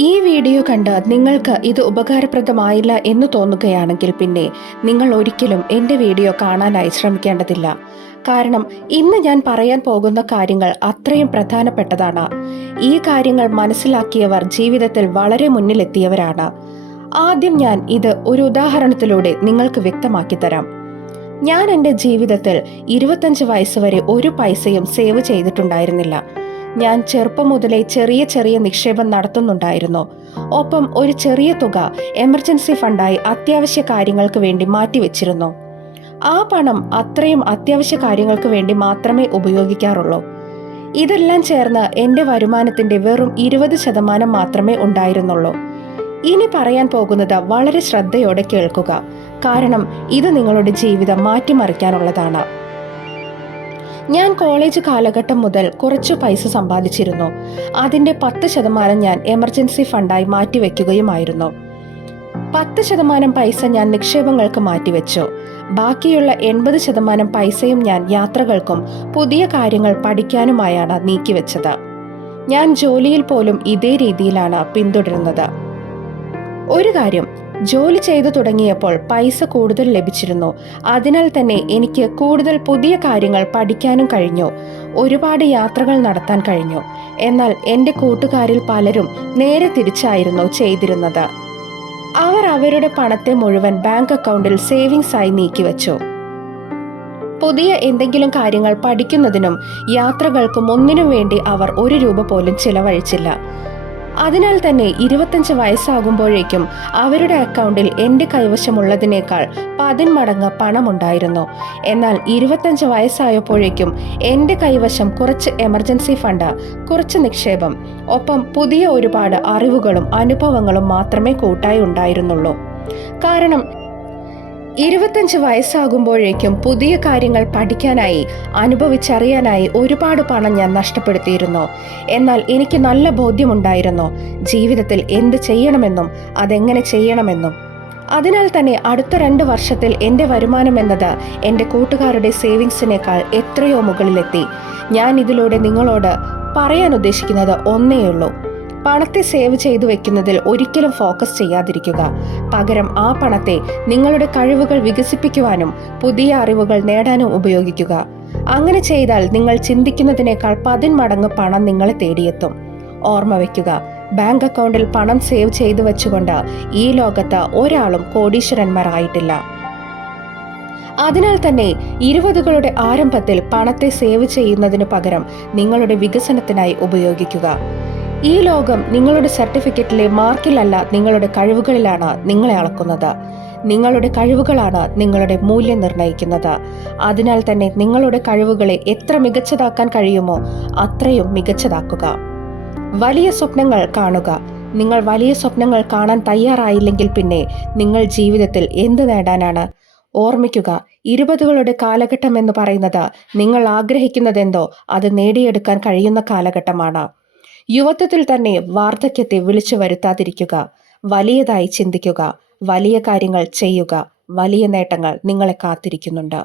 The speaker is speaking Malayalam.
ഈ വീഡിയോ കണ്ട് നിങ്ങൾക്ക് ഇത് ഉപകാരപ്രദമായില്ല എന്ന് തോന്നുകയാണെങ്കിൽ പിന്നെ നിങ്ങൾ ഒരിക്കലും എൻ്റെ വീഡിയോ കാണാനായി ശ്രമിക്കേണ്ടതില്ല. കാരണം ഇന്ന് ഞാൻ പറയാൻ പോകുന്ന കാര്യങ്ങൾ അത്രയും പ്രധാനപ്പെട്ടതാണ്. ഈ കാര്യങ്ങൾ മനസ്സിലാക്കിയവർ ജീവിതത്തിൽ വളരെ മുന്നിലെത്തിയവരാണ്. ആദ്യം ഞാൻ ഇത് ഒരു ഉദാഹരണത്തിലൂടെ നിങ്ങൾക്ക് വ്യക്തമാക്കി തരാം. ഞാൻ എൻ്റെ ജീവിതത്തിൽ 25 വയസ്സ് വരെ ഒരു പൈസയും സേവ് ചെയ്തിട്ടുണ്ടായിരുന്നില്ല. ഞാൻ ചെറുപ്പം മുതലേ ചെറിയ ചെറിയ നിക്ഷേപം നടത്തുന്നുണ്ടായിരുന്നു. ഒപ്പം ഒരു ചെറിയ തുക എമർജൻസി ഫണ്ടായി അത്യാവശ്യ കാര്യങ്ങൾക്ക് വേണ്ടി മാറ്റിവെച്ചിരുന്നു. ആ പണം അത്രയും അത്യാവശ്യ കാര്യങ്ങൾക്ക് വേണ്ടി മാത്രമേ ഉപയോഗിക്കാറുള്ളൂ. ഇതെല്ലാം ചേർന്ന് എൻ്റെ വരുമാനത്തിന്റെ വെറും 20% മാത്രമേ ഉണ്ടായിരുന്നുള്ളൂ. ഇനി പറയാൻ പോകുന്നത് വളരെ ശ്രദ്ധയോടെ കേൾക്കുക, കാരണം ഇത് നിങ്ങളുടെ ജീവിതം മാറ്റിമറിക്കാനുള്ളതാണ്. ഞാൻ കോളേജ് കാലഘട്ടം മുതൽ കുറച്ചു പൈസ സമ്പാദിച്ചിരുന്നു. അതിന്റെ 10% ഞാൻ എമർജൻസി ഫണ്ടായി മാറ്റിവെക്കുകയുമായിരുന്നു. 10% പൈസ ഞാൻ നിക്ഷേപങ്ങൾക്ക് മാറ്റിവെച്ചു. ബാക്കിയുള്ള 80% പൈസയും ഞാൻ യാത്രകൾക്കും പുതിയ കാര്യങ്ങൾ പഠിക്കാനുമായാണ് നീക്കിവെച്ചത്. ഞാൻ ജോലിയിൽ പോലും ഇതേ രീതിയിലാണ് പിന്തുടരുന്നത്. ഒരു കാര്യം, ജോലി ചെയ്തു തുടങ്ങിയപ്പോൾ പൈസ കൂടുതൽ ലഭിച്ചിരുന്നു. അതിനാൽ തന്നെ എനിക്ക് കൂടുതൽ പുതിയ കാര്യങ്ങൾ പഠിക്കാനും കഴിഞ്ഞു. ഒരുപാട് യാത്രകൾ നടത്താൻ കഴിഞ്ഞു. എന്നാൽ എൻ്റെ കൂട്ടുകാരിൽ പലരും നേരെ തിരിച്ചായിരുന്നു ചെയ്തിരുന്നത്. അവർ അവരുടെ പണത്തെ മുഴുവൻ ബാങ്ക് അക്കൗണ്ടിൽ സേവിങ്സ് ആയി നീക്കിവെച്ചു. പുതിയ എന്തെങ്കിലും കാര്യങ്ങൾ പഠിക്കുന്നതിനും യാത്രകൾക്കും ഒന്നിനും വേണ്ടി അവർ 1 രൂപ പോലും ചിലവഴിച്ചില്ല. അതിനാൽ തന്നെ 25 വയസ്സാകുമ്പോഴേക്കും അവരുടെ അക്കൗണ്ടിൽ എൻ്റെ കൈവശമുള്ളതിനേക്കാൾ 10 മടങ്ങ് പണമുണ്ടായിരുന്നു. എന്നാൽ 25 വയസ്സായപ്പോഴേക്കും എൻ്റെ കൈവശം കുറച്ച് എമർജൻസി ഫണ്ട്, കുറച്ച് നിക്ഷേപം, ഒപ്പം പുതിയ ഒരുപാട് അറിവുകളും അനുഭവങ്ങളും മാത്രമേ കൂട്ടായി ഉണ്ടായിരുന്നുള്ളൂ. കാരണം 25 വയസ്സാകുമ്പോഴേക്കും പുതിയ കാര്യങ്ങൾ പഠിക്കാനായി, അനുഭവിച്ചറിയാനായി ഒരുപാട് പണം ഞാൻ നഷ്ടപ്പെടുത്തിയിരുന്നു. എന്നാൽ എനിക്ക് നല്ല ബോധ്യമുണ്ടായിരുന്നു ജീവിതത്തിൽ എന്ത് ചെയ്യണമെന്നും അതെങ്ങനെ ചെയ്യണമെന്നും. അതിനാൽ തന്നെ അടുത്ത 2 വർഷത്തിൽ എൻ്റെ വരുമാനം എന്നത് എൻ്റെ കൂട്ടുകാരുടെ സേവിങ്സിനേക്കാൾ എത്രയോ മുകളിലെത്തി. ഞാൻ ഇതിലൂടെ നിങ്ങളോട് പറയാൻ ഉദ്ദേശിക്കുന്നത് ഒന്നേയുള്ളൂ: പണത്തെ സേവ് ചെയ്തു വെക്കുന്നതിൽ ഒരിക്കലും ഫോക്കസ് ചെയ്യാതിരിക്കുക. പകരം ആ പണത്തെ നിങ്ങളുടെ കഴിവുകൾ വികസിപ്പിക്കുവാനും പുതിയ അറിവുകൾ നേടാനും ഉപയോഗിക്കുക. അങ്ങനെ ചെയ്താൽ നിങ്ങൾ ചിന്തിക്കുന്നതിനേക്കാൾ 10 മടങ്ങ് പണം നിങ്ങളെ തേടിയെത്തും. ഓർമ്മ വയ്ക്കുക, ബാങ്ക് അക്കൗണ്ടിൽ പണം സേവ് ചെയ്തു വെച്ചുകൊണ്ട് ഈ ലോകത്ത് ഒരാളും കോടീശ്വരന്മാരായിട്ടില്ല. അതിനാൽ തന്നെ 20കളുടെ ആരംഭത്തിൽ പണത്തെ സേവ് ചെയ്യുന്നതിനു പകരം നിങ്ങളുടെ വികസനത്തിനായി ഉപയോഗിക്കുക. ഈ ലോകം നിങ്ങളുടെ സർട്ടിഫിക്കറ്റിലെ മാർക്കിലല്ല, നിങ്ങളുടെ കഴിവുകളിലാണ് നിങ്ങളെ അളക്കുന്നത്. നിങ്ങളുടെ കഴിവുകളാണ് നിങ്ങളുടെ മൂല്യം നിർണ്ണയിക്കുന്നത്. അതിനാൽ തന്നെ നിങ്ങളുടെ കഴിവുകളെ എത്ര മികച്ചതാക്കാൻ കഴിയുമോ അത്രയും മികച്ചതാക്കുക. വലിയ സ്വപ്നങ്ങൾ കാണുക. നിങ്ങൾ വലിയ സ്വപ്നങ്ങൾ കാണാൻ തയ്യാറായില്ലെങ്കിൽ പിന്നെ നിങ്ങൾ ജീവിതത്തിൽ എന്ത് നേടാനാണ്? ഓർമ്മിക്കുക, 20കളുടെ കാലഘട്ടം എന്ന് പറയുന്നത് നിങ്ങൾ ആഗ്രഹിക്കുന്നതെന്തോ അത് നേടിയെടുക്കാൻ കഴിയുന്ന കാലഘട്ടമാണ്. യുവത്വത്തിൽ തന്നെ വാർദ്ധക്യത്തെ വിളിച്ചു വരുത്താതിരിക്കുക. വലിയതായി ചിന്തിക്കുക, വലിയ കാര്യങ്ങൾ ചെയ്യുക. വലിയ നേട്ടങ്ങൾ നിങ്ങളെ കാത്തിരിക്കുന്നുണ്ട്.